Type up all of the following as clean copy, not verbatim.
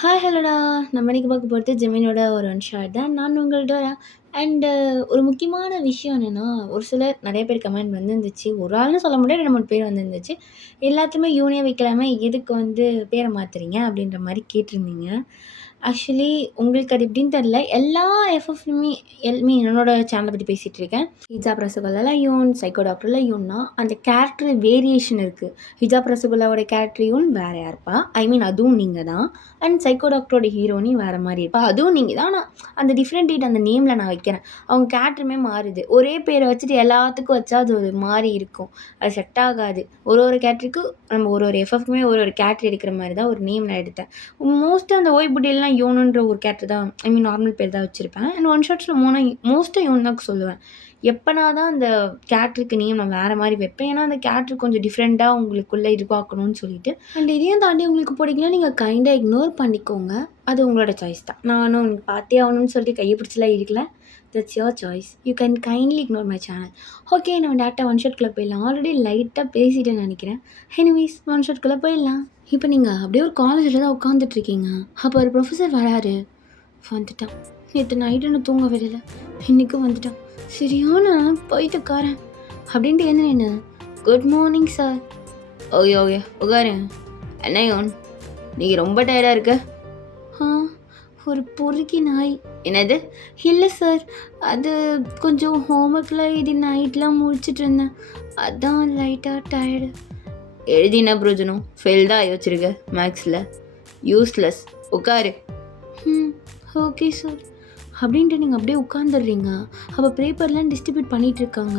Hi ஹலோடா! நம்ம இன்னைக்கு பார்க்க போறது ஜெமினியோட ஒரு ஒன் ஷாட் தான். நான் உங்கள் டோரா. ஒரு முக்கியமான விஷயம் என்னன்னா, ஒரு சிலர் நெறைய பேர் கமெண்ட் வந்துருந்துச்சு. ஒரு ஆள்னு சொல்ல முடியாது 2, 3 பேர் வந்துருந்துச்சு. எல்லாத்துலயுமே யூனே வைக்கலாம எதுக்கு வந்து பேர மாத்துறீங்க? அப்படின்ற மாரி கேட்டிருந்தீங்க. ஆக்சுவலி உங்களுக்கு அது எப்படின்னு தெரியல. எல்லா எஃப்எஃப்லயுமே என்னோட சேனல பத்தி பேசிட்டு இருக்கேன். ஹிஜாப் ரசகுல்லால யூன், சைக்கோ டாக்டர்ல யூன்னா அந்த கேரக்டர் வேரியேஷன் இருக்கு. ஹிஜாப் ரசகுல்லாவோட கேரக்டர் யூன் வேற யாருப்பா? ஐ மீன் அதுவும் நீங்க தான். அண்ட் சைக்கோ டாக்டரோட ஹீரோனி வேறு மாதிரி இருப்பா. அதுவும் நீங்கள் தான். ஆனால் அந்த டிஃப்ரெண்ட் அந்த நேமில் நான் வைக்கிறேன். அவங்க கேரக்டருமே மாறுது. ஒரே பேரை வச்சுட்டு எல்லாத்துக்கும் வச்சா அது ஒரு மாதிரி இருக்கும். அது செட் ஆகாது. ஒரு கேரக்டருக்கு நம்ம ஒரு எஃப்எஃப்க்குமே ஒரு கேரக்டர் எடுக்கிற மாதிரி தான் ஒரு நேம் நான் எடுத்தேன். மோஸ்ட்டாக அந்த ஓய் புட்டியெல்லாம் யோனுன்ற ஒரு கேரக்டர் தான், ஐ மீன் நார்மல் பேர் தான் வச்சுருப்பேன். அண்ட் ஒன் ஷாட்ஸில் மோஸ்ட்டாக யோன் தான் சொல்லுவேன். எப்போனா தான் அந்த கேரக்டருக்கு நேம் நான் வேறு மாதிரி வைப்பேன். ஏன்னா அந்த கேரக்டர் கொஞ்சம் டிஃப்ரெண்ட்டாக உங்களுக்குள்ளே இதுவாக்கணும்னு சொல்லிட்டு. அண்ட் இதையும் தாண்டி உங்களுக்கு பிடிக்கல நீங்கள் கைண்டாக இக்னோர் பண்ணிக்கோங்க. அது உங்களோட சாய்ஸ் தான். நானும் உங்களுக்கு பார்த்தே ஆகணும்னு சொல்லி கையை பிடிச்சலாம் இருக்கல. That's your choice. You can kindly ignore my channel. Okay, நம்ம டேரெக்டாக ஒன் ஷாட்குள்ளே போயிடலாம். ஆல்ரெடி லைட்டாக பேசிட்டேன்னு நினைக்கிறேன். எனிவேஸ் ஒன் ஷாட்குள்ளே போயிடலாம். இப்போ நீங்கள் அப்படியே ஒரு காலேஜில் தான் உட்காந்துட்ருக்கீங்க. அப்போ ஒரு ப்ரொஃபஸர் வராரு. வந்துட்டான். நேற்று நைட்டு நான் தூங்க விடலை, இன்றைக்கும் வந்துட்டான். சரியான பைத்தியக்காரன் அப்படின்ட்டு என்ன good morning sir. Okay okay உட்காரு. என்ன யோன், நீங்கள் ரொம்ப டயர்டாக இருக்க? ஆ, ஒரு பொறுக்கி நாய். என்னது? இல்லை சார், அது கொஞ்சம் ஹோம்ஒர்க்கில் இது நைட்லாம் முடிச்சிட்டு இருந்தேன், அதான் லைட்டாக டயர்டு. எழுதி என்ன பிரயோஜனம்? ஃபெயில் தான் ஆகி வச்சுருக்க மேக்ஸில், யூஸ்லெஸ். உட்காரு. ம், ஓகே சார் அப்படின்ட்டு நீங்கள் அப்படியே உட்காந்துடுறீங்க. அப்போ பேப்பர்லாம் டிஸ்ட்ரிபியூட் பண்ணிகிட்ருக்காங்க.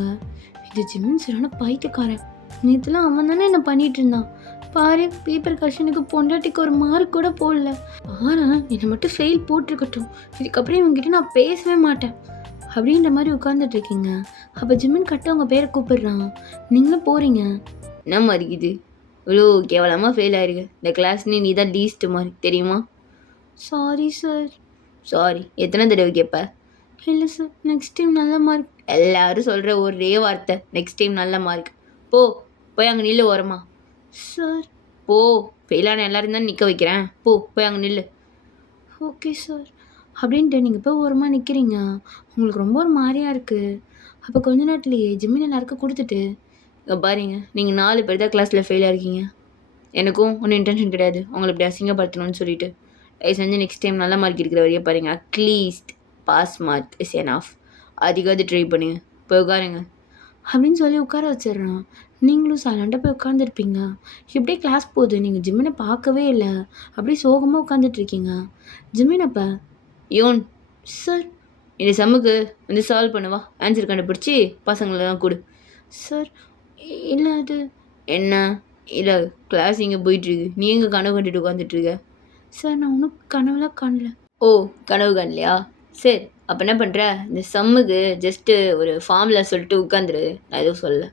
இது ஜிமின் சரியான பைத்தியக்காரன். நேற்றுலாம் அவன் தானே என்ன பண்ணிகிட்டு இருந்தான். பாரு, பேப்பர் கரெக்ஷனுக்கு பொண்டாட்டிக்கு ஒரு மார்க் கூட போடல. ஆனா என்னை மட்டும் ஃபெயில் போட்டிருக்கட்டும், இதுக்கப்புறம் இவங்ககிட்ட நான் பேசவே மாட்டேன் அப்படின்ற மாதிரி உட்காந்துட்டு இருக்கீங்க. அப்போ ஜிமின் கட்ட அவங்க பேரை கூப்பிடுறான். நீங்களும் போகிறீங்க. என்ன மாதிரி இது? இவ்வளோ கேவலமாக ஃபெயில் ஆயிருக்கு. இந்த கிளாஸ்னு நீ தான் லீஸ்ட் மாதிரி தெரியுமா? Sorry sir. சாரி எத்தனை தடவை கேட்ப? இல்லை சார், நெக்ஸ்ட் டைம் நல்ல மார்க். எல்லாரும் சொல்கிற ஒரே வார்த்தை நெக்ஸ்ட் டைம் நல்ல மார்க். போய் அங்கே நில்லு ஓரமா. சார். போ, ஃபெயிலான எல்லாரும் தான் நிற்க வைக்கிறேன். போய் அங்கே நில்லு. ஓகே சார் அப்படின்ட்டு நீங்கள் போய் ஓரமாக நிற்கிறீங்க. உங்களுக்கு ரொம்ப ஒரு மாதிரியாக இருக்குது. அப்போ கொஞ்ச நேரத்துலேயே ஜிம்மின் எல்லாருக்கும் கொடுத்துட்டு, இங்கே பாருங்க, நீங்கள் 4 பேர் தான் கிளாஸில் ஃபெயிலாக இருக்கீங்க. எனக்கும் ஒன்றும் இன்டென்ஷன் கிடையாது உங்களை இப்படி அசிங்கப்படுத்தணும்னு சொல்லிட்டு. தயவு செஞ்சு நெக்ஸ்ட் டைம் நல்ல மார்க் இருக்கிற வரையே பாருங்கள். At least pass mark is enough. அதுக்காவது ட்ரை பண்ணுங்க. போய் உட்காருங்க அப்படின்னு சொல்லி உட்கார வச்சிடுறான். நீங்களும் சைலண்டாக போய் உட்காந்துருப்பீங்க. இப்படியே கிளாஸ் போகுது. நீங்கள் ஜிம்மினை பார்க்கவே இல்லை. அப்படியே சோகமாக உட்காந்துட்ருக்கீங்க. ஜிம்மின் அப்போ, யோன் சார், இந்த சம்முக்கு வந்து சால்வ் பண்ணுவா, ஆன்சர் கண்டுபிடிச்சி பசங்களை தான் கொடு. சார் இல்லை அது என்ன? இல்லை கிளாஸ் இங்கே போயிட்டுருக்கு, நீ எங்கே கனவு கண்டுட்டு உட்காந்துட்ருக்க? சார் நான் ஒன்றும் கனவுலாம் காணல. ஓ, கனவு காணலையா? சரி, அப்போ என்ன பண்ணுற? இந்த சம்முக்கு ஜஸ்ட்டு ஒரு ஃபார்மில் சொல்லிட்டு உட்காந்துரு, நான் எதுவும் சொல்ல.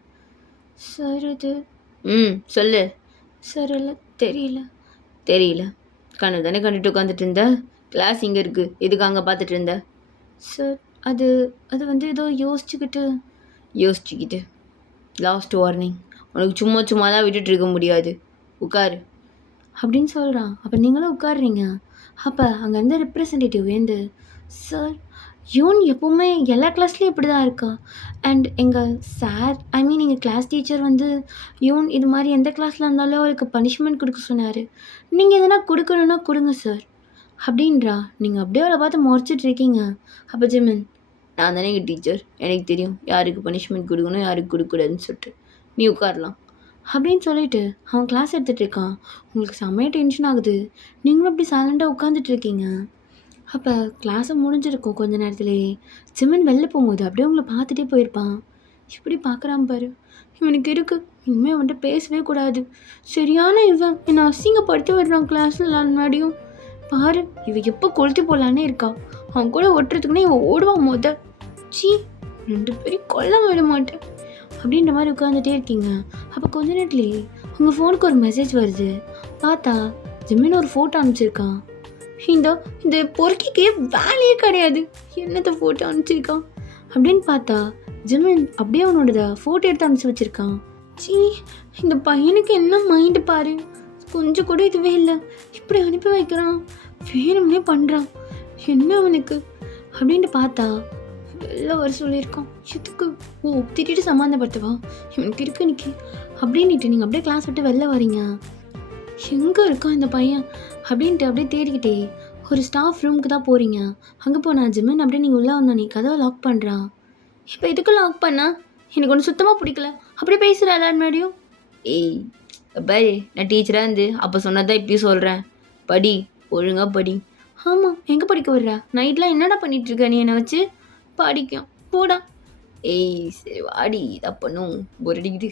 சார் அது சொல்லு. சார் இல்லை, தெரியல. கனவு தானே கண்டுட்டு உட்காந்துட்டு இருந்த? கிளாஸ் இங்கே இருக்குது, எதுக்கு அங்கே பார்த்துட்டு இருந்த? சார் அது வந்து ஏதோ யோசிச்சுக்கிட்டு லாஸ்ட் வார்னிங், உனக்கு சும்மாலாம் விட்டுட்டு இருக்க முடியாது, உட்காரு அப்படின்னு சொல்கிறான். அப்போ நீங்களும் உட்காடுறீங்க. அப்போ அங்கே இருந்த ரெப்ரசன்டேட்டிவ் வேந்து, சார் யூன் எப்போவுமே எல்லா கிளாஸ்லேயும் இப்படி தான் இருக்கா. அண்ட் எங்கள் சார், ஐ மீன் எங்கள் கிளாஸ் டீச்சர் வந்து யூன் இது மாதிரி எந்த கிளாஸில் இருந்தாலும் அவருக்கு பனிஷ்மெண்ட் கொடுக்க சொன்னார். நீங்கள் எதனா கொடுக்கணுன்னா கொடுங்க சார் அப்படின்றா. நீங்கள் அப்படியே அவளை பார்த்து முறைச்சிட்டு இருக்கீங்க. அப்போ ஜிமின், நான் தானே எங்கள் டீச்சர், எனக்கு தெரியும் யாருக்கு பனிஷ்மெண்ட் கொடுக்கணும் யாருக்கு கொடுக்கக்கூடாதுன்னு சொல்லிட்டு, நீ உட்காரலாம் அப்படின்னு சொல்லிட்டு அவன் கிளாஸ் எடுத்துகிட்டு இருக்கான். உங்களுக்கு செம்மையாக டென்ஷன் ஆகுது. நீங்களும் அப்படி சைலண்டாக உட்காந்துட்ருக்கீங்க. அப்போ கிளாஸை முடிஞ்சிருக்கும் கொஞ்ச நேரத்துலேயே. ஜிமின் வெளில போகும்போது அப்படியே உங்களை பார்த்துட்டே போயிருப்பான். இப்படி பார்க்குறான் பாரு, இவனுக்கு இருக்கு, இனிமேல் அவன்கிட்ட பேசவே கூடாது. சரியான இவன் என்னை அசிங்கப்படுத்தி விடுறான் கிளாஸில் எல்லாரும் முன்னாடியும். பாரு, இவன் எப்போ கொளுத்தி போடலான்னே இருக்கா. அவன் கூட ஒட்டுறதுக்குன்னே இவன் ஓடுவான் மொத. சீ, 2 பேரையும் கொல்ல விட மாட்டேன் அப்படின்ற மாதிரி உட்காந்துட்டே இருக்கீங்க. அப்போ கொஞ்ச நேரத்துலேயே உங்கள் ஃபோனுக்கு ஒரு மெசேஜ் வருது. பார்த்தா ஜிம்மின் ஒரு ஃபோட்டோ அனுப்பிச்சிருக்கான். இந்த பொறுக்கிக்கே வேலையே கிடையாது, என்னத்தை ஃபோட்டோ அனுப்பிச்சிருக்கான் அப்படின்னு பார்த்தா ஜிம்மின் அப்படியே அவனோட ஃபோட்டோ எடுத்து அனுப்பிச்சி வச்சுருக்கான். சீ, இந்த பையனுக்கு என்ன மைண்டு பாரு, கொஞ்சம் கூட இதுவே இல்லை, இப்படி அனுப்பி வைக்கிறான். வேணும்னே பண்ணுறான், என்ன அவனுக்கு அப்படின்ட்டு பார்த்தா வெளில வர சொல்லியிருக்கான். எதுக்கு? ஓ, திட்டிட்டு சமாதானப்படுத்தவா? இவனுக்கு இருக்கு இன்னைக்கு அப்படின்ட்டு நீங்கள் அப்படியே கிளாஸ் விட்டு வெளில வரீங்க. எங்கே இருக்கான் இந்த பையன் அப்படின்ட்டு அப்படியே தேடிக்கிட்டே ஒரு ஸ்டாஃப் ரூமுக்கு தான் போகிறீங்க. அங்கே போனா ஜிமின் அப்படியே நீங்கள் உள்ளே வந்தா நீ கதவை லாக் பண்ணுறான். இப்போ எதுக்கு லாக் பண்ணா? எனக்கு ஒன்று சுத்தமாக பிடிக்கல. அப்படியே பேசுகிற எல்லாரும் முன்னாடியும். ஏய் பாய், நான் டீச்சராக இருந்து அப்போ சொன்னதான் இப்படியும் சொல்கிறேன். படி, ஒழுங்காக படி. ஆமாம், எங்கே படிக்க விடுற? நைட்லாம் என்னடா பண்ணிட்டு இருக்க நீ என்னை வச்சு? படிக்கும் போடா. ஏய் சரி வாடி, இதாக பண்ணும் ஒரு அடிக்குது.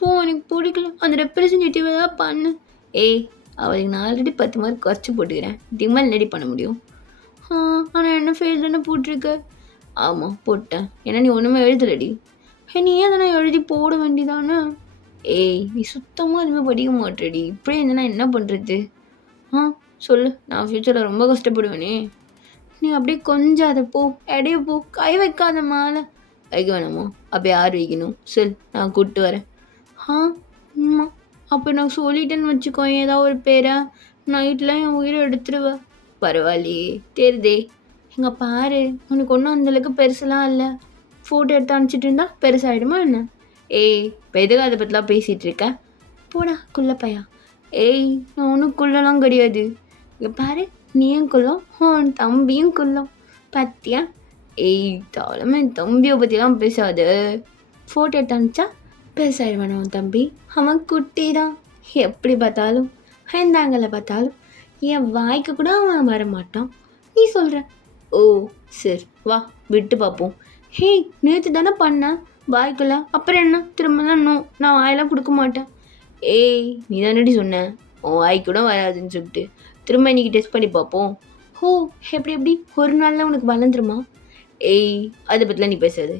போ, எனக்கு பிடிக்கல. அந்த ரெப்ரசன்டேட்டிவ் தான் பண்ணு. ஏய் அவளுக்கு நான் ஆல்ரெடி 10 மார்க் குறைச்சி போட்டுக்கிறேன். இதுக்கு மேலே என்னடி பண்ண முடியும்? ஆனால் என்ன ஃபெயில் தானே போட்டிருக்க? ஆமாம் போட்டேன். ஏன்னா நீ ஒன்றுமே எழுதலடி. நீ ஏன் தானே எழுதி போட வேண்டியதானே? ஏய் நீ சுத்தமாக எதுவுமே படிக்க மாட்டேடி. இப்படியே இருந்தேன்னா என்ன பண்ணுறது? சொல்லு, நான் ஃப்யூச்சரில் ரொம்ப கஷ்டப்படுவேனே. நீ அப்படியே கொஞ்சம் அதை போ, எடைய போ, கை வைக்காத மேலே. வைக்க வேணாமா? அப்போ யார் வைக்கணும் சொல், நான் கூப்பிட்டு வரேன். ஆமாம், அப்போ நான் சொல்லிட்டேன்னு வச்சுக்கோ ஏதாவது ஒரு பேரை, நைட்டில் என் உயிரை எடுத்துருவேன். பரவாயில்லையே தெரிதே. எங்கள் பாரு, உனக்கு ஒன்றும் அந்தளவுக்கு பெருசெல்லாம் இல்லை. ஃபோட்டோ எடுத்து அனுப்பிச்சிட்டு இருந்தா பெருசாகிடுமா என்ன? ஏய் இப்போ எதுக்கு அதை பற்றிலாம் பேசிகிட்டு இருக்க? போடா குள்ள பையா. ஏய் நான் ஒன்றும் குள்ளலாம் கிடையாது. இங்கே பாரு, நீயும் குள்ளம், தம்பியும் குள்ளம், பத்தியா? ஏய் தாளமே தம்பியை பற்றிலாம் பேசாத. ஃபோட்டோ எடுத்து அனுப்பிச்சா பெருசாகிடுவான் அவன் தம்பி. அவன் குட்டி தான். எப்படி பார்த்தாலும் எந்த ஆங்கிளில் பார்த்தாலும் என் வாய்க்கு கூட அவன் வர மாட்டான். நீ சொல்கிற? ஓ சரி வா விட்டு பார்ப்போம். ஹே நேற்று தானே பண்ணேன் வாய்க்குள்ள, அப்புறம் என்ன திரும்ப தான் நோ, நான் வாயெல்லாம் கொடுக்க மாட்டேன். ஏய் நீ தானடி சொன்ன உன் வாய்க்கு கூட வராதுன்னு சொல்லிட்டு. திரும்ப இன்னைக்கு டெஸ்ட் பண்ணி பார்ப்போம். எப்படி எப்படி ஒரு நாளில் உனக்கு வளர்ந்துருமா? ஏய் அதை பற்றிலாம் நீ பேசாது.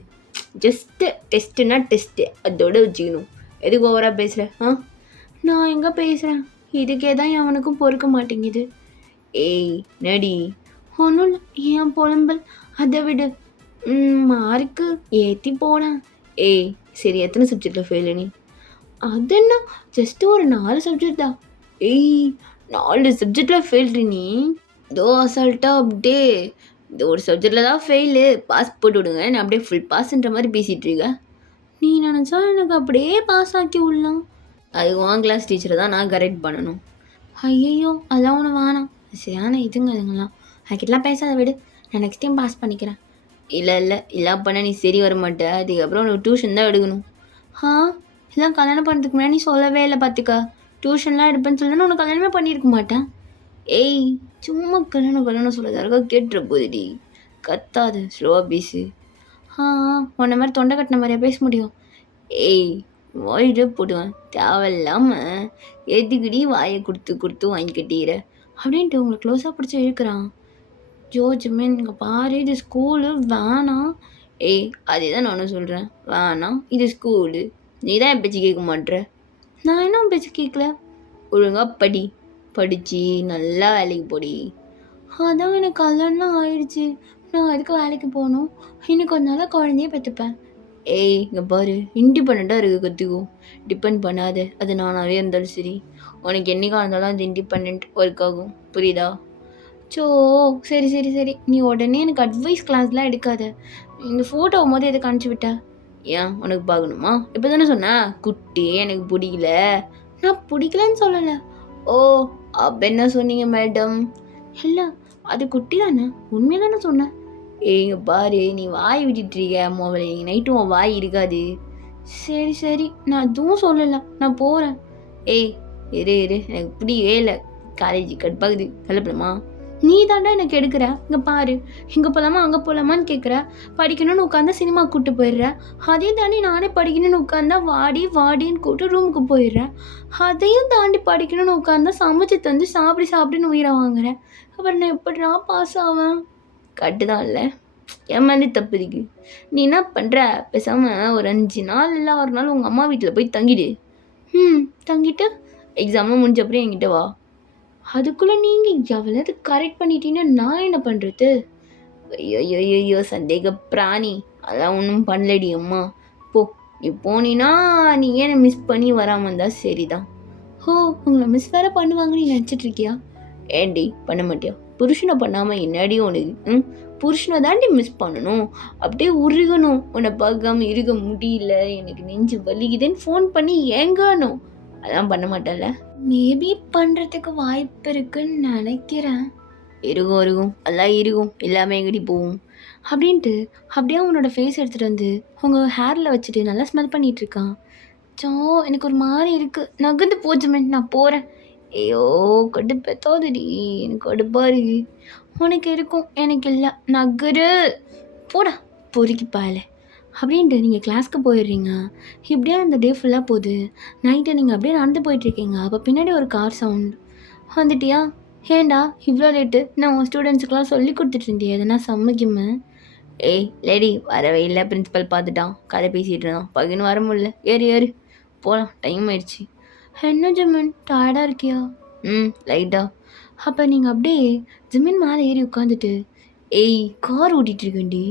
ஜஸ்ட்டு டெஸ்ட்டுன்னா டெஸ்ட்டு, அதோட வச்சுக்கணும். எதுக்கு ஓவராக பேசுகிற? நான் எங்கே பேசுகிறேன்? இதுக்கே தான் அவனுக்கும் பொறுக்க மாட்டேங்குது. ஏய் நடி. ஒன்றும் இல்லை, ஏன் புலம்பல், அதை விடு. மார்க்கு ஏற்றி போனேன். ஏய் சரி, எத்தனை சப்ஜெக்டில் ஃபெயிலு நீ? அது என்ன, ஜஸ்ட்டு ஒரு 4 சப்ஜெக்ட் தான். ஏய் 4 சப்ஜெக்டில் ஃபெயில்டு நீ? இதோ அசால்ட்டாக அப்படியே இந்த ஒரு சப்ஜெக்டில் தான் ஃபெயிலு, பாஸ் போட்டு விடுங்க, நான் அப்படியே ஃபுல் பாஸ்ன்ற மாதிரி பேசிகிட்டு இருக்கேன். நீ நினச்சா எனக்கு அப்படியே பாஸ் ஆக்கி விடலாம். அது உன் கிளாஸ் டீச்சரை தான் நான் கரெக்ட் பண்ணணும். ஐயையோ அதெல்லாம் ஒன்று வேணாம், சரியான இதுங்கலாம். அதுக்கிட்டலாம் பேசாத விடு, நான் நெக்ஸ்ட் டைம் பாஸ் பண்ணிக்கிறேன். இல்லை இல்லை பண்ண நீ சரி வர மாட்டேன். அதுக்கப்புறம் உனக்கு டியூஷன் தான் எடுக்கணும். இதெல்லாம் கல்யாணம் பண்ணுறதுக்கு முன்னாடி நீ சொல்லவே இல்லை பார்த்துக்க. டியூஷன்லாம் எடுப்பேன்னு சொல்லி உனக்கு கல்யாணமே பண்ணியிருக்க மாட்டேன். ஏய் சும்மா கல்யாணம் சொல்லதாருக்கா கேட்டுற போதுடி, கத்தாது, ஸ்லோவாக பேசு. உன்ன மாதிரி தொண்டை கட்டின மாதிரியா பேச முடியும்? ஏய் வாயிட போடுவேன், தேவையில்லாமல் எதுக்குடி வாயை கொடுத்து வாங்கி கட்டிக்கிற அப்படின்ட்டு உங்களை க்ளோஸாக பிடிச்சி இழுக்கிறான். ஜிமின் இங்கே பாரு, இது ஸ்கூலு வேணாம். ஏய் அதே தான் நானும் சொல்கிறேன், வேணாம் இது ஸ்கூலு. நீ தான் என் பேச்சு கேட்க மாட்ற. நான் என்ன பேச்சு கேட்கல. ஒழுங்காக படித்து நல்லா வேலைக்கு போடி. அதான் எனக்கு கல்யாணம் ஆயிடுச்சு, நான் அதுக்கு வேலைக்கு போகணும். இன்னும் கொஞ்ச நாளாக குழந்தையே பெற்றுப்பேன். ஏய் இங்கே பாரு, இண்டிபெண்ட்டாக இருக்க கற்றுக்கோ. டிபெண்ட் பண்ணாத, அது நானாகவே இருந்தாலும் சரி. உனக்கு என்றைக்காக இருந்தாலும் அது இண்டிபெண்ட் ஒர்க் ஆகும், புரியுதா? சரி, நீ உடனே எனக்கு அட்வைஸ் கிளாஸ்லாம் எடுக்காத. இந்த ஃபோட்டோ போது எதுக்கு அனுப்பிச்சி விட்ட? ஏன் உனக்கு பார்க்கணுமா? இப்போ தானே சொன்னேன் குட்டி எனக்கு பிடிக்கல. நான் பிடிக்கலன்னு சொல்லலை. ஓ அப்போ என்ன சொன்னீங்க மேடம்? இல்லை அது குட்டி தானே, உண்மையாக தானே சொன்னேன். ஏங்க பாரு, நீ வாய் விட்டுட்ருக்க மொபைல், நைட்டும் உன் வாய் இருக்காது. சரி நான் எதுவும் சொல்லலை, நான் போகிறேன். ஏய் இரு எனக்கு பிடிக்கவே இல்லை, காலேஜ் கட்பாகுது, கிளப்பலாமா? நீ தாண்டா எனக்கு எடுக்கிற. இங்கே பாரு, இங்கே போகலாமா அங்கே போகலாமான்னு கேட்குற. படிக்கணும்னு உட்காந்தா சினிமா கூப்பிட்டு போயிடுறேன். அதே தாண்டி நானே படிக்கணும்னு உட்காந்தா வாடின்னு கூப்பிட்டு ரூமுக்கு போயிடுறேன். அதையும் தாண்டி படிக்கணும்னு உட்காந்தா சமைச்சு தந்து சாப்பிடுன்னு உயிரை வாங்குறேன். அப்புறம் நான் எப்படினா பாஸ் ஆவேன்? கட்டுதான் இல்லை, என் மாதிரி தப்பு இருக்கு. நீ என்ன பண்ணுற, பேசாமல் ஒரு 5 நாள் இல்லை 6 நாள் உங்கள் அம்மா வீட்டில் போய் தங்கிடு. தங்கிட்டு எக்ஸாம்லாம் முடிஞ்ச அப்புறம் என்கிட்ட வா. அதுக்குள்ளே நீங்கள் எவ்வளவு கரெக்ட் பண்ணிட்டீங்கன்னா நான் என்ன பண்ணுறது? ஐயோ சந்தேக பிராணி, அதெல்லாம் ஒன்றும் பண்ணலடி அம்மா. போ, நீ போனீன்னா நீ ஏன் மிஸ் பண்ணி வராமல் இருந்தால் சரிதான். உங்களை மிஸ் வேறு பண்ணுவாங்கன்னு நினச்சிட்ருக்கியா? ஏன்டி பண்ண மாட்டியா? புருஷனை பண்ணாமல் என்னடி உனக்கு? புருஷனை தாண்டி மிஸ் பண்ணணும். அப்படியே உருகணும். உன்னை பார்க்காம இருக்க முடியல, எனக்கு நெஞ்சு வலிக்குதுன்னு ஃபோன் பண்ணி ஏங்கணும். அதெல்லாம் பண்ண மாட்டேன்ல? மேபி பண்ணுறதுக்கு வாய்ப்பு இருக்குன்னு நினைக்கிறேன். இருக்கும் அதெல்லாம் இருக்கும், எல்லாமே எங்கடி போகும் அப்படின்ட்டு அப்படியே அவனோட ஃபேஸ் எடுத்துகிட்டு வந்து உங்கள் ஹேரில் வச்சுட்டு நல்லா ஸ்மெல் பண்ணிகிட்டு இருக்கான். சோ எனக்கு ஒரு மாதிரி இருக்குது, நகர்ந்து போச்சுமேன், நான் போகிறேன். ஐயோ கடுப்பேத்தாதடி, எனக்கு கடுப்பாக இருக்கு. உனக்கு இருக்கும், எனக்கு இல்லை, நகரு போடா பொறுக்கி பால அப்படின்ட்டு நீங்கள் கிளாஸ்க்கு போயிடுறீங்க. இப்படியே அந்த டே ஃபுல்லாக போகுது. நைட்டு நீங்கள் அப்படியே நடந்து போயிட்டுருக்கீங்க. அப்போ பின்னாடி ஒரு கார் சவுண்ட். வந்துட்டியா? ஏண்டா இவ்வளோ லேட்டு? நான் உன் ஸ்டூடெண்ட்ஸுக்கெலாம் சொல்லி கொடுத்துட்டு இருந்தேன் எதனா சமைக்குமே. ஏய் லேடி, வரவே இல்லை, பிரின்ஸிபல் பார்த்துட்டான், கதை பேசிகிட்டு இருந்தான், பகிர்னு வர முடியல, ஏறு ஏறு போகலாம், டைம் ஆயிடுச்சு. என்ன ஜிமின் டயர்டாக இருக்கியா? லைட்டா. அப்போ நீங்கள் அப்படியே ஜிமின் மேலே ஏறி உட்காந்துட்டு, ஏய் கார் ஓட்டிகிட்டு இருக்கேன்டி,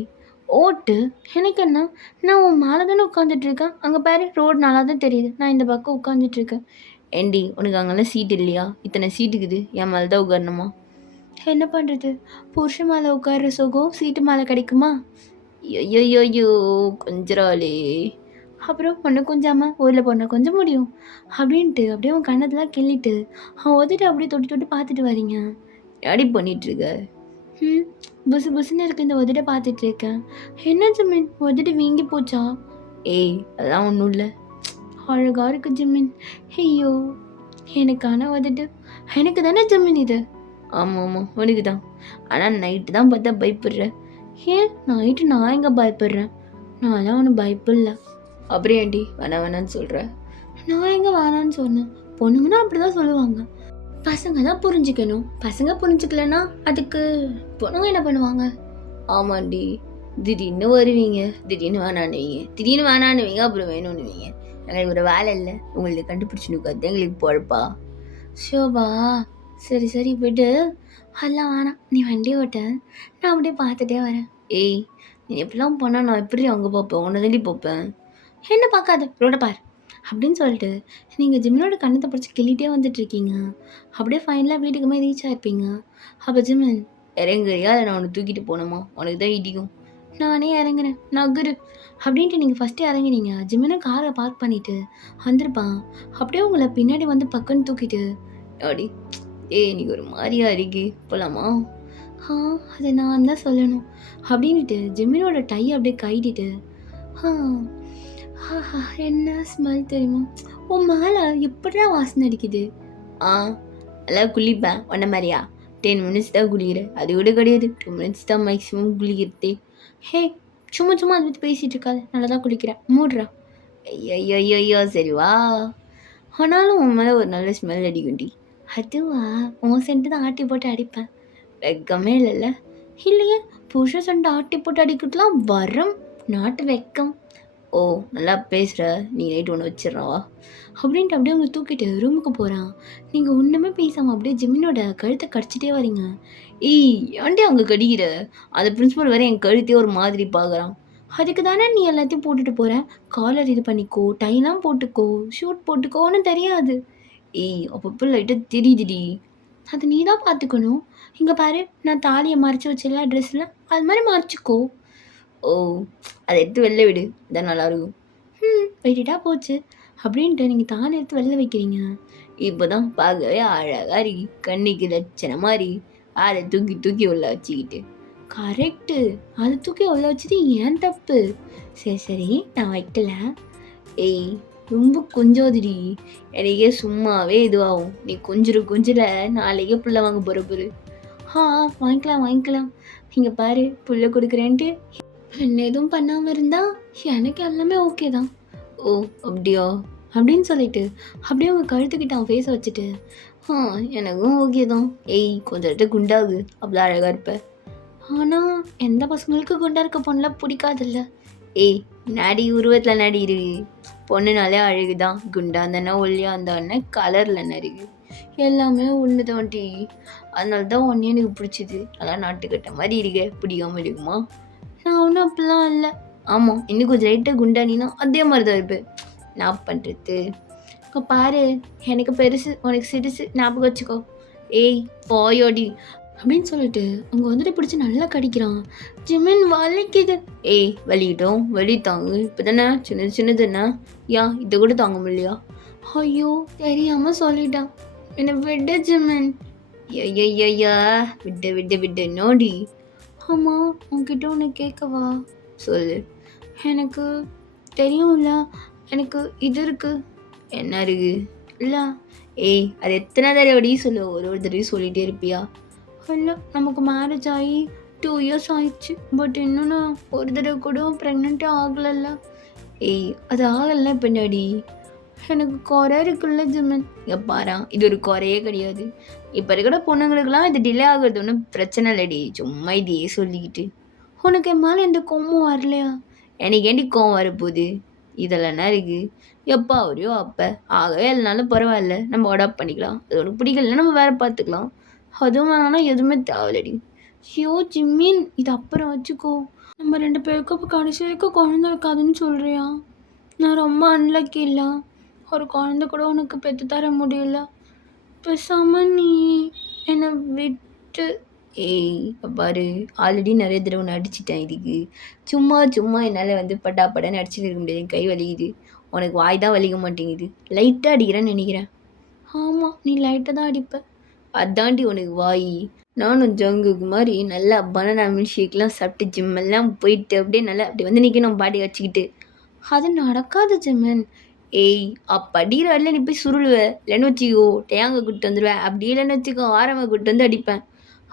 ஓட்டு, எனக்கு என்ன, நான் உன் மேலே தானே உட்காந்துட்ருக்கேன், அங்கே பாரு ரோடு நல்லா தான் தெரியுது, நான் இந்த பக்கம் உட்காந்துட்ருக்கேன். ஏண்டி உனக்கு அங்கெல்லாம் சீட் இல்லையா? இத்தனை சீட்டுக்குது, என் மேலே தான் உட்காரணுமா? என்ன பண்ணுறது, புருஷன் மேலே உட்கார்ற சுகம் சீட்டு மேலே கிடைக்குமா? ஐயோ கொஞ்சிராளே. அப்புறம் பொண்ணை கொஞ்சாமல் ஊரில் பொண்ணை கொஞ்சம் முடியும் அப்படின்ட்டு அப்படியே அவன் கண்ணத்தெலாம் கிள்ளிட்டு அவன் ஒதுட்டு அப்படியே தொட்டு தொட்டு பார்த்துட்டு வரீங்க. அடி பண்ணிகிட்ருக்க? புசு புசுன்னு இருக்கு இந்த உதட்ட பார்த்துட்டு இருக்கேன். என்ன ஜிமின் உதட்டு வீங்கி போச்சா? ஏய் அதெல்லாம் ஒன்றும் இல்லை, அழகாக இருக்கு ஜிமின். ஐயோ எனக்கான உதட்டு, எனக்கு தானே ஜிமின் இது. ஆமாம் உனக்கு தான், ஆனால் நைட்டு தான் பார்த்தா பயப்படுறேன். ஏன் நைட்டு நான் எங்கே பயப்படுறேன்? நான்லாம் ஒன்றும் பயப்படல. அப்புறம் ஏண்டி வேணான்னு சொல்கிறேன்? நான் எங்கே வேணான்னு சொன்னேன்? பொண்ணுங்கன்னா அப்படி தான் சொல்லுவாங்க, பசங்க தான் புரிஞ்சுக்கணும். பசங்க புரிஞ்சுக்கலன்னா அதுக்கு பொண்ணுங்க என்ன பண்ணுவாங்க? ஆமாண்டி, திடீர்னு வருவீங்க, திடீர்னு வேணான்னுவீங்க, அப்புறம் வேணும்னுவீங்க. எங்களுக்கு ஒரு வேலை இல்லை, உங்களுக்கு கண்டுபிடிச்சுனுக்கு அது எங்களுக்கு பொழப்பா? ஷோபா சரி சரி விடு, அதெல்லாம் வேணாம், நீ வண்டி ஓட்ட, நான் அப்படியே பார்த்துட்டே வரேன். ஏய் நீ எப்படிலாம் போனால் நான் எப்படி அங்கே பார்ப்பேன், உன்னை தாண்டி பார்ப்பேன். என்ன பார்க்காது, ரோட பார் அப்படின்னு சொல்லிட்டு நீங்கள் ஜிம்மினோட கண்ணத்தை பிடிச்சி கிள்ளிட்டே வந்துட்டுருக்கீங்க. அப்படியே ஃபைனலாக வீட்டுக்குமே ரீச் ஆகிருப்பீங்க. அப்போ ஜிமின் இறங்குறியா, அதை நான் உன்னை தூக்கிட்டு போனோமா, உனக்கு தான் இடிக்கும். நானே இறங்குறேன், நகுரு அப்படின்ட்டு நீங்கள் ஃபஸ்ட்டு இறங்கினீங்க. ஜிமினை காரை பார்க் பண்ணிவிட்டு வந்திருப்பான். அப்படியே உங்களை பின்னாடி வந்து பக்கன்னு தூக்கிட்டு, அப்படி ஏய் நீ ஒரு மாதிரியா இருக்கு, போகலாமா? அதை நான் தான் சொல்லணும் அப்படின்ட்டு ஜிமினோட டை அப்படியே கைட்டிட்டு, என்ன ஸ்மெல் தெரியுமா? உன் மேலே எப்படியா வாசனை அடிக்குது? எல்லாம் குளிப்பேன் உன்ன மாதிரியா? 10 மினிட்ஸ் தான் குளிக்கிற, அது கூட கிடையாது, 2 மினிட்ஸ் தான் மேக்ஸிமம் குளிக்கிறதே. ஹே சும்மா அதை பற்றி பேசிகிட்டு இருக்காது, நல்லா தான் குளிக்கிறேன், மூடுறா. ஐயோ சரி வா. ஆனாலும் உன் மேலே ஒரு நல்ல ஸ்மெல் அடிக்கும்டி. அதுவா? உன் சென்ட்டு தான் ஆட்டி போட்டு அடிப்பேன், வெக்கமே இல்லைல்ல? இல்லையே, புருஷ சென்ட்டு ஆட்டி போட்டு அடிக்கிறதுலாம் வரம், நாட்டு வெக்கம். ஓ நல்லா பேசுகிற, நீ நைட்டு ஒன்று வச்சிடறாவா அப்படின்ட்டு அப்படியே அவங்க தூக்கிட்டு ரூமுக்கு போகிறான். நீங்கள் ஒன்றுமே பேசாமல் அப்படியே ஜிமினோட கழுத்தை கடிச்சிட்டே வரீங்க. ஏய் ஏன்டி அங்கே கடிக்கிற? அந்த பிரின்சிபல் வேறு என் கழுத்தே ஒரு மாதிரி பார்க்குறான். அதுக்கு தானே நீ எல்லாத்தையும் போட்டுட்டு போகிற, காலர் இது பண்ணிக்கோ, டைலாம் போட்டுக்கோ, ஷூட் போட்டுக்கோன்னு தெரியாது. ஏய் அப்பப்போ லைட்டாக தெரியுதுடி, அது நீ தான் பார்த்துக்கணும். இங்கே பாரு, நான் தாலியை மறைச்சி வச்சிடல ட்ரெஸ்ஸில், அது மாதிரி மறைச்சிக்கோ. ஓ அதை எடுத்து வெளில விடு, இதான் நல்லாயிருக்கும். வெட்டிட்டா போச்சு அப்படின்ட்டு நீங்கள் தானே எடுத்து வெளில வைக்கிறீங்க. இப்போ தான் பார்க்கவே அழகாக இருக்கு, கண்ணிக்கு லட்சணமாக இருக்கு, அதை தூக்கி உள்ள வச்சுக்கிட்டு. கரெக்டு, அதை தூக்கி உள்ள வச்சது ஏன் தப்பு? சரி நான் வைக்கல. ஏய் ரொம்ப கொஞ்சோதுடி, எனக்கே சும்மாவே இதுவாகும், நீ கொஞ்சில் நாளைக்கே புள்ள வாங்க போகிற. வாங்கிக்கலாம். நீங்கள் பாரு புள்ள கொடுக்குறேன்ட்டு என்ன எதுவும் பண்ணாமல் இருந்தால் எனக்கு எல்லாமே ஓகே தான். ஓ அப்படியா அப்படின்னு சொல்லிட்டு அப்படியே அவங்க கழுத்துக்கிட்ட அவன் ஃபேஸை வச்சுட்டு, எனக்கும் ஓகே தான். ஏய் கொஞ்சம் குண்டாகு, அவ்வளோ அழகாக இருப்ப. ஆனால் எந்த பசங்களுக்கு குண்டா இருக்க பொண்ணுலாம் பிடிக்காதில்ல. ஏய் நடி உருவத்தில் நடி இருக்கு, பொண்ணுனாலே அழகு தான், குண்டா இருந்தானே ஒல்லியாக இருந்தானே கலரில் என்ன இருக்கு, எல்லாமே ஒன்று தான் டி. அதனால தான் ஒன்றே எனக்கு பிடிச்சிது, நல்லா நாட்டுக்கட்ட மாதிரி இருக்க, பிடிக்காமல் இருக்குமா? நான் ஒன்றும் அப்படிலாம் இல்லை. ஆமாம் இன்னும் கொஞ்சம் லைட்டாக குண்டானினா அதே மாதிரி தான் இருப்பேன். நான் பண்ணுறது இப்போ பாரு, எனக்கு பெருசு உனக்கு சிறுசு, ஞாபகம் வச்சுக்கோ. ஏய் போயோடி அப்படின்னு சொல்லிட்டு அவங்க வந்துட்டு பிடிச்சி நல்லா கடிக்கிறான். ஜிமின் வலிக்குது. ஏய் வலிக்கிட்டோம், வலி தாங்கு, இப்போ தானே சின்னது சின்னதுன்னா ஏன் இதை கூட தாங்க முடியலையா? ஐயோ தெரியாம சொல்லிட்டான், என்னை விட ஜிமின். ஐயா விட்டு விட்டு விட்டு நோடி. ஆமாம் உன்கிட்ட ஒன்று கேட்கவா? சொல்லு. எனக்கு தெரியும்ல, எனக்கு இது இருக்கு. என்ன இருக்கு? இல்லை ஏய் அது எத்தனை தடவை சொல்லு, ஒரு தடவை சொல்லிகிட்டே இருப்பியா? இல்லை நமக்கு மேரேஜ் ஆகி 2 years ஆயிடுச்சு, பட் இன்னும் நான் ஒரு தடவை கூட ப்ரெக்னெண்ட்டே ஆகலைல்ல. ஏய் அது ஆகலை பின்னாடி எனக்கு குறை இருக்குல்ல ஜிமன். எப்பாரா இது ஒரு குறையே கிடையாது. இப்போ இருக்கிற பொண்ணுங்களுக்குலாம் இது டிலே ஆகுறது ஒன்றும் பிரச்சனை இல்லடி, சும்மா இதையே சொல்லிக்கிட்டு. உனக்கு என் மேலே எந்த கோவமும் வரலையா? எனக்கு ஏண்டி கோவம் வரப்போகுது? இதெல்லாம் என்ன இருக்குது? எப்போ அவரையோ அப்போ ஆகவே இல்லைனாலும் பரவாயில்ல, நம்ம அடாப்ட் பண்ணிக்கலாம். அது உனக்கு பிடிக்கலன்னா நம்ம வேறு பார்த்துக்கலாம். அதுவும் வேணாம்னா எதுவுமே தேவையில்லடி. ஐயோ ஜிம்மின் இது அப்புறம் வச்சுக்கோ, நம்ம 2 பேருக்கும் இப்போ கடைசி வரைக்கும் குழந்தை இருக்காதுன்னு சொல்கிறியா? நான் ரொம்ப அன்லக்கி இல்லை, ஒரு குழந்தை கூட உனக்கு பெற்று தர முடியல. பேசாம நீ என்னை விட்டு. ஏய் பாரு ஆல்ரெடி நிறைய தடவை ஒன்று அடிச்சிட்டேன், இதுக்கு சும்மா சும்மா என்னால் வந்து பட்டாப்படன்னு அடிச்சுட்டு இருக்க முடியாது, கை வலிக்குது. உனக்கு வாய் தான் வலிக்க மாட்டேங்குது, லைட்டாக அடிக்கிறேன்னு நினைக்கிறேன். ஆமாம் நீ லைட்டாக தான் அடிப்ப, அதாண்டி உனக்கு வாய். நானும் ஜங்குக்கு மாதிரி நல்லா பனானா மில்க் ஷேக்லாம் சாப்பிட்டு ஜிம்மெல்லாம் போயிட்டு அப்படியே நல்லா அப்படி வந்து நிற்கணும் பாடி வச்சுக்கிட்டு. அது நடக்காது ஜிம்மன். ஏய் அப்படிங்கிற வரல நீ போய் சுருளுவ, இல்லைன்னு வச்சுக்கோ டேங்க கூப்பிட்டு வந்துடுவேன், அப்படி இல்லைன்னு வச்சுக்கோ ஆரம்ப கூப்பிட்டு வந்து அடிப்பேன்.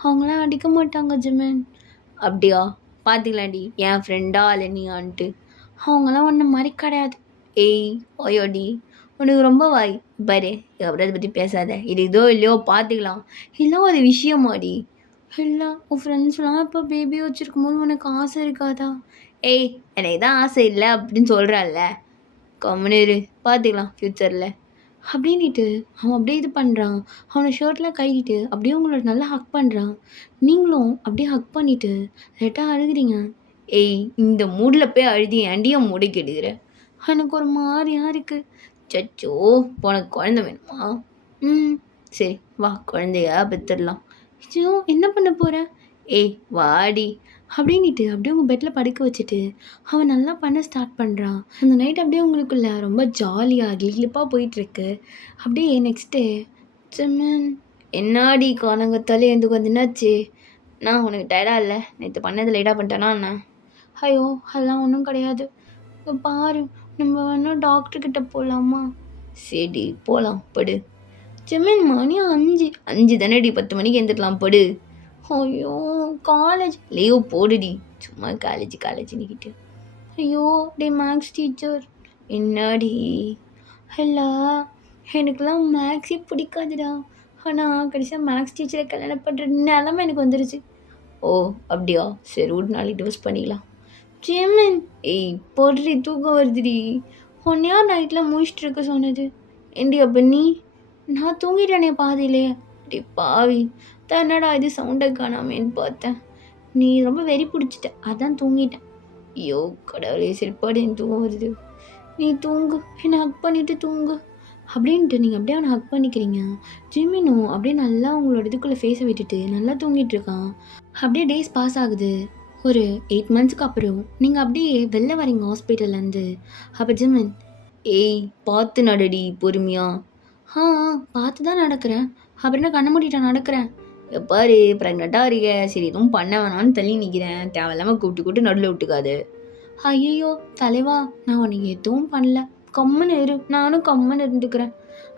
அவங்களாம் அடிக்க மாட்டாங்க ஜிம்மன். அப்படியா? பார்த்துக்கலாண்டி, என் ஃப்ரெண்டா இல்லை நீயான்ட்டு. அவங்களாம் ஒன்றை மாதிரி கிடையாது. ஏய் ஓயோடி உனக்கு ரொம்ப வாய் பாரு, அப்புறம் அதை பற்றி பேசாத. இது இதோ இல்லையோ பார்த்துக்கலாம், இல்லை ஒரு விஷயமாடி. இல்லை உன் ஃப்ரெண்ட்ஸ்லாம் இப்போ பேபி வச்சுருக்கும் போது உனக்கு ஆசை இருக்காதா? ஏய் எனக்கு தான் ஆசை இல்லை அப்படின்னு சொல்கிறான்ல, கம்முனு பார்த்துக்கலாம் ஃப்யூச்சரில் அப்படின்ட்டு அவன் அப்படியே இது பண்ணுறான். அவனை ஷர்ட்லாம் கட்டிட்டு அப்படியே உங்களோட நல்லா ஹக் பண்ணுறான். நீங்களும் அப்படியே ஹக் பண்ணிவிட்டு லைட்டாக அழுகுறீங்க. ஏய் இந்த மூடில் போய் அழுதி ஏண்டியை மூடி கெடுக்கிற, எனக்கு ஒரு மாதிரியாக இருக்குது. சச்சோ உனக்கு குழந்தை வேணுமா? சரி வா குழந்தையா பெற்றுடலாம். ஐயோ என்ன பண்ண போகிற? ஏய் வாடி அப்படின்ட்டு அப்படியே உங்கள் பெட்டில் படுக்க வச்சுட்டு அவன் நல்லா பண்ண ஸ்டார்ட் பண்ணுறான். அந்த நைட் அப்படியே உங்களுக்குள்ள ரொம்ப ஜாலியாக கிளிப்பாக போயிட்டுருக்கு. அப்படியே நெக்ஸ்ட் டே ஜிம்மன் என்னாடி காணங்கத்தாலே எந்த என்னாச்சு? நான் உனக்கு டயர்டாக இல்லை, நேற்று பண்ணது லைட்டாக பண்ணிட்டேனா என்ன? ஐயோ அதெல்லாம் ஒன்றும் கிடையாது. இப்போ பாரு நம்ம வேணால் டாக்டர்கிட்ட போகலாமா? சரி போகலாம், படு. ஜிம்மன் மணி 5 தானேடி, 10 மணிக்கு எழுந்துடலாம், படு. ஐயோ காலேஜ் லீவ் போடுடி, சும்மா காலேஜ் நிக்கிட்டு. ஐயோ டே மேக்ஸ் டீச்சர். என்னடி? ஹலோ எனக்குலாம் மேக்ஸே பிடிக்காதுடா, ஆனால் கடைசியாக மேக்ஸ் டீச்சரை கல்யாணம் பண்ணுற நிலமை எனக்கு வந்துருச்சு. ஓ அப்படியா, சரி விட்டு நாளைக்கு டிவோர்ஸ் பண்ணிக்கலாம். ஜெமன் ஏய் போடுறி தூக்கம் வருதுடி, ஒன்னையா நைட்டில் முடிச்சுட்டு இருக்க சொன்னது ஏண்டி? அப்போ நீ? நான் தூங்கிட்டேனே பாதியிலே. அப்படி பாவி தன்னடா இது சவுண்டை காணாமேன்னு பார்த்தேன், நீ ரொம்ப வெறி பிடிச்சிட்ட அதான் தூங்கிட்டேன். ஐயோ கடவுளே செருப்பாடு எனக்கு தூக்கம் வருது. நீ தூங்கு, என்னை ஹக் பண்ணிவிட்டு தூங்கு அப்படின்ட்டு நீங்கள் அப்படியே அவனை ஹக் பண்ணிக்கிறீங்க. ஜிமினும் அப்படியே நல்லா உங்களோட இதுக்குள்ளே ஃபேஸை விட்டுட்டு நல்லா தூங்கிட்டு இருக்கான். அப்படியே டேஸ் பாஸ் ஆகுது. ஒரு 8 monthsக்கு அப்புறம் நீங்கள் அப்படியே வெளில வரீங்க ஹாஸ்பிட்டல்லேருந்து. அப்போ ஜிமின் ஏய் பார்த்து நடடி பொறுமையா. பார்த்து தான் நடக்கிறேன், அப்புறம் என்ன கண்ண மூடிட்டா நடக்கிறேன். எப்பாரு ப்ரெக்னெண்ட்டாக இருக்க, சரி எதுவும் பண்ண வேணான்னு தள்ளி நிற்கிறேன், தேவையில்லாமல் கூப்பிட்டு நடுவில் விட்டுக்காது. ஐயோ தலைவா நான் உனக்கு எதுவும் பண்ணல, கம்முன்னு இரு, நானும் கம்முன்னு இருந்துக்கிறேன்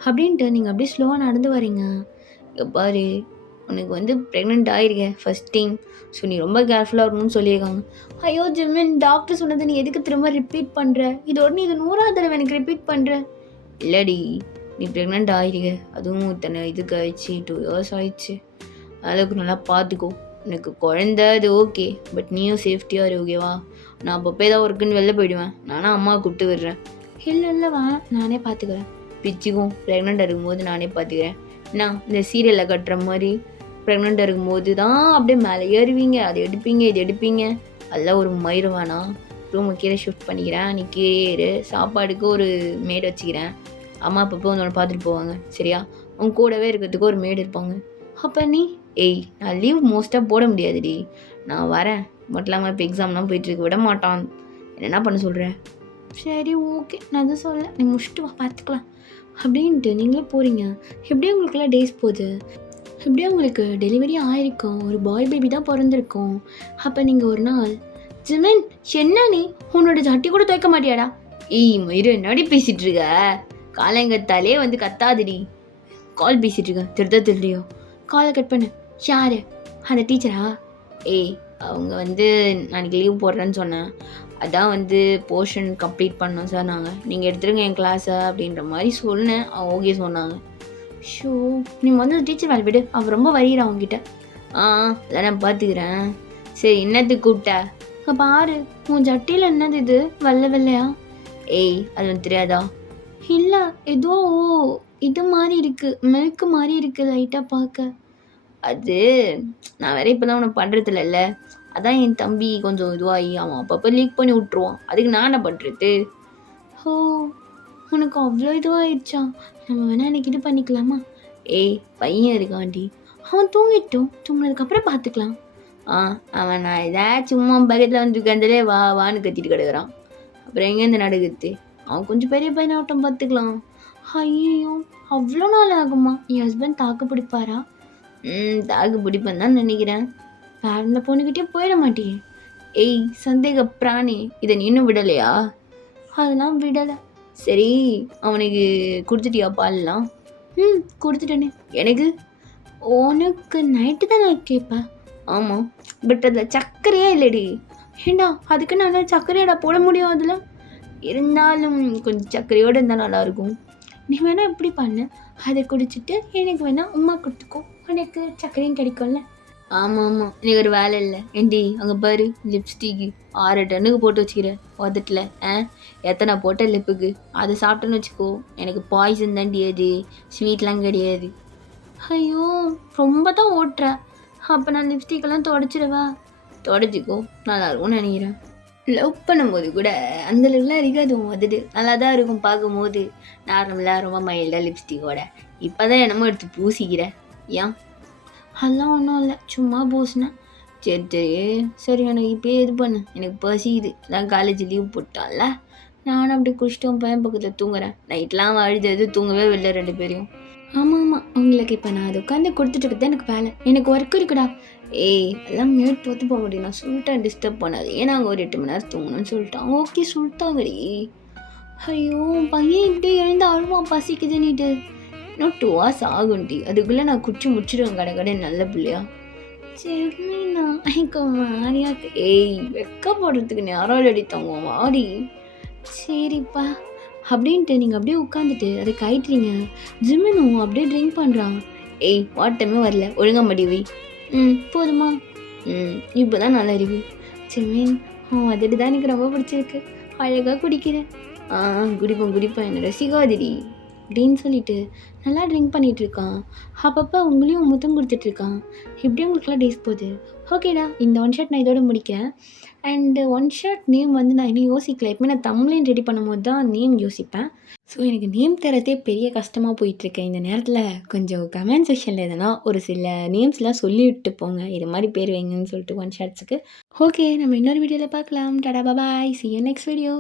அப்படின்ட்டு நீங்கள் அப்படியே ஸ்லோவாக நடந்து வரீங்க. எப்பாரு உனக்கு வந்து ப்ரெக்னென்ட் ஆகிருக்க ஃபஸ்ட் டைம், ஸோ நீ ரொம்ப கேர்ஃபுல்லாக இருக்கணும்னு சொல்லியிருக்காங்க. ஐயோ ஜிமின் டாக்டர் சொன்னதை நீ எதுக்கு திரும்ப ரிப்பீட் பண்ணுற? இதோட நீ இது 100வது தடவை எனக்கு ரிப்பீட் பண்ணுற. இல்லடி நீ ப்ரெக்னென்ட் ஆகிருக்க, அதுவும் இத்தனை இதுக்கு ஆயிடுச்சு, 2 years ஆயிடுச்சு, அளவுக்கு நல்லா பார்த்துக்கோ. எனக்கு குழந்த அது ஓகே, பட் நீயும் சேஃப்டியாக இரு ஓகேவா? நான் அப்பப்போ ஏதாவது ஒர்க்குன்னு வெளில போயிடுவேன், நானும் அம்மாவை கூப்பிட்டு விடுறேன். இல்லை வா நானே பார்த்துக்கிறேன். பிச்சுக்கும் ப்ரெக்னெண்ட்டாக இருக்கும்போது நானே பார்த்துக்கிறேன். நான் இந்த சீரியலில் கட்டுற மாதிரி ப்ரெக்னெண்ட்டாக இருக்கும்போது தான் அப்படியே மேலே ஏறுவீங்க, அதை எடுப்பீங்க இது எடுப்பீங்க, அதெல்லாம் ஒரு மயிறு வேணாம். ரூமை கீழே ஷிஃப்ட் பண்ணிக்கிறேன், நீ கீழே ஏறு, சாப்பாடுக்கு ஒரு மேடு வச்சுக்கிறேன், அம்மா அப்பப்போ உன்னோட பார்த்துட்டு போவாங்க சரியா? உன் கூடவே இருக்கிறதுக்கு ஒரு மேடு இருப்பாங்க. அப்போ நீ ஏய் நான் லீவ் மோஸ்ட்டாக போட முடியாதுடி, நான் வரேன், மட்டும் இல்லாமல் இப்போ எக்ஸாம்லாம் போயிட்டுருக்கு, விட மாட்டான், என்ன பண்ண சொல்கிறேன்? சரி ஓகே, நான் எதுவும் சொல்ல, நீ முடிச்சுட்டு வா பார்த்துக்கலாம் அப்படின்ட்டு நீங்களே போகிறீங்க. எப்படியும் உங்களுக்குலாம் டேஸ் போகுது, எப்படியும் உங்களுக்கு டெலிவரி ஆயிருக்கும், ஒரு பாய் பேபி தான் பிறந்திருக்கும். அப்போ நீங்கள் ஒரு நாள் ஜிமின் என்ன நீ உன்னோட சட்டி கூட துவைக்க மாட்டியாடா? ஏய் மயிறு என்னடி பேசிகிட்டு இருக்க, காலைங்கத்தாலே வந்து கத்தாதுடி, கால் பேசிகிட்டு இருக்கேன், திருடியோ, காலை கட் பண்ணு. யார் அந்த டீச்சரா? ஏய் அவங்க வந்து நாளைக்கு லீவ் போடுறேன்னு சொன்னேன், அதான் வந்து போர்ஷன் கம்ப்ளீட் பண்ணோம் சார் நாங்கள், நீங்கள் எடுத்துருங்க என் கிளாஸை அப்படின்ற மாதிரி சொன்னேன். அவங்க ஓகே சொன்னாங்க. ஷோ நீ வந்து டீச்சர் வேலை விடு, அவள் ரொம்ப வரிகிறான் அவங்ககிட்ட. அதான் நான் பார்த்துக்கிறேன். சரி என்னத்துக்கு கூப்பிட்ட? பாரு உன் ஜட்டியில் என்னது இது வெள்ளை வெள்ளையா? ஏய் அது வந்து தெரியாதா? இல்லை ஏதோ இது மாதிரி இருக்குது, மில்க் மாதிரி இருக்குது லைட்டாக பார்க்க. அது நான் வேற இப்போ தான் உனக்கு பண்ணுறது இல்லைல்ல, அதான் என் தம்பி கொஞ்சம் இதுவாகி அவன் அப்பப்போ லீக் பண்ணி விட்ருவான், அதுக்கு நான் என்ன பண்ணுறது? ஓ உனக்கு அவ்வளோ இதுவாகிடுச்சா? நம்ம வேணா எனக்கு இது பண்ணிக்கலாமா? ஏய் பையன் இருக்காண்டி, அவன் தூங்கிட்டோம், தூங்கினதுக்கப்புறம் பார்த்துக்கலாம். அவன் நான் ஏதாச்சும் சும்மா பக்கத்தில் வந்து உட்காந்தாலே வா வான்னு கத்திட்டு கிடக்குறான், அப்புறம் எங்கேருந்து நடக்குது? அவன் கொஞ்சம் பெரிய பையனாகட்டும் பார்த்துக்கலாம். ஐயோ அவ்வளோ நாள் ஆகுமா? என் ஹஸ்பண்ட் தாக்கு பிடிப்பாரா? தாக்கு பிடிப்பேன்னு தான் நினைக்கிறேன். வேற இந்த பொண்ணுக்கிட்டே போயிட மாட்டியே. ஏய் சந்தேக பிராணி, இதை நீ இன்னும் விடலையா? அதெல்லாம் விடலை. சரி அவனுக்கு கொடுத்துட்டியா பால்லாம்? கொடுத்துட்டேனே. எனக்கு? உனக்கு நைட்டு தான் நான் கேட்பேன். ஆமாம், பட் அதில் சர்க்கரையே இல்லைடி. ஏண்டா அதுக்கு நான் சர்க்கரையாடா போட முடியும் அதில்? இருந்தாலும் கொஞ்சம் சர்க்கரையோடு இருந்தால் நல்லாயிருக்கும். நீ வேணால் எப்படி பண்ணு, அதை குடிச்சிட்டு எனக்கு வேணால் உமா கொடுத்துக்கோ, உனக்கு சர்க்கரையும் கிடைக்கும்ல. ஆமாம் எனக்கு ஒரு வேலை இல்லை. ஏண்டி அங்கே பாரு லிப்ஸ்டிக்கு 6 டன்னுக்கு போட்டு வச்சுக்கிறேன் உதட்டில். எத்தனை போட்ட லிப்புக்கு, அதை சாப்பிட்டேன்னு வச்சுக்கோ எனக்கு பாய்சன் தாண்டி, அது ஸ்வீட்லாம் கிடையாது. ஐயோ ரொம்ப தான் ஓட்டுற, அப்போ நான் லிப்ஸ்டிக்கெல்லாம் தொடச்சிடவா? தொடச்சிக்கோ, நல்லாயிருக்கும்னு நினைக்கிறேன். லவ் பண்ணும்போது கூட அந்தளவுக்குலாம் இருக்காது உன் உதடு, நல்லா தான் இருக்கும் பார்க்கும்போது, நார்மலாக ரொம்ப மைல்டாக லிப்ஸ்டிக்கோட. இப்போ தான் என்னமோ எடுத்து பூசிக்கிறேன். ஏன்? அதெல்லாம் ஒன்றும் இல்லை, சும்மா பூசினேன். சரி எனக்கு இப்போயே இது பண்ணு, எனக்கு பசிக்குது, நான் காலேஜ் லீவ் போட்டான்ல, நானும் அப்படி குடிச்சிட்டு பையன் பக்கத்தில் தூங்குறேன். நைட்லாம் அழுது தூங்கவே வெளில 2 பேரையும். ஆமாம் உங்களுக்கு இப்போ நான் அதை உட்காந்து கொடுத்துட்டு தான் எனக்கு வேலை, எனக்கு ஒர்க் இருக்குடா. ஏய் எல்லாம் மேட் தோற்று போக முடியும், நான் சொல்லிட்டேன் டிஸ்டர்ப் பண்ணாது, ஏன்னா அங்கே ஒரு 8 மணி நேரம் தூங்கணும்னு சொல்லிட்டான். ஓகே சொல்லிட்டாங்கடி. ஐயோ பையன் இப்படி எழுந்து அழுவான் பசிக்குதுன்னுட்டு. இன்னும் 2 hours ஆகும்டி, அதுக்குள்ளே நான் குடிச்சு முடிச்சிடுவேன் கடை நல்ல பிள்ளையா. சரிண்ணா எனக்கு மாறியா. ஏய் வெக்கப்படுறதுக்கு நேரம் அடித்தாங்க வாடி. சரிப்பா அப்படின்ட்டு நீங்கள் அப்படியே உட்காந்துட்டு அதை கைட்டுறீங்க. ஜிம்மினும் அப்படியே ட்ரிங்க் பண்ணுறான். ஏய் வாட்டமே வரல, ஒழுங்கா மடிவி. போதுமா? இப்போ தான் நல்லா இருக்கு. ஜிம்மின் வந்துட்டு தான் எனக்கு ரொம்ப பிடிச்சிருக்கு, அழகாக குடிக்கிறேன். குடிப்பேன் என்ன ரசிகாதிரி அப்படின்னு சொல்லிட்டு நல்லா ட்ரிங்க் பண்ணிகிட்ருக்கான். அப்பப்போ உங்களையும் முத்தம் கொடுத்துட்ருக்கான். இப்படி உங்களுக்குலாம் டேஸ் போகுது. ஓகேடா, இந்த 1 ஷாட் நான் இதோட முடிக்கிறேன். அண்டு 1 ஷாட் நேம் வந்து நான் இன்னும் யோசிக்கல. எப்பவுமே நான் தம்ப்லைன் ரெடி பண்ணும்போது தான் நேம் யோசிப்பேன். ஸோ எனக்கு நேம் தரதே பெரிய கஷ்டமாக போயிட்டுருக்கேன். இந்த நேரத்தில் கொஞ்சம் கமெண்ட் செக்ஷனில் எதனா ஒரு சில நேம்ஸ்லாம் சொல்லிவிட்டு போங்க, இது மாதிரி பேர் வைங்கன்னு சொல்லிட்டு 1 ஷாட்ஸுக்கு. ஓகே நம்ம இன்னொரு வீடியோவில் பார்க்கலாம். டாடா பாய், see you next video.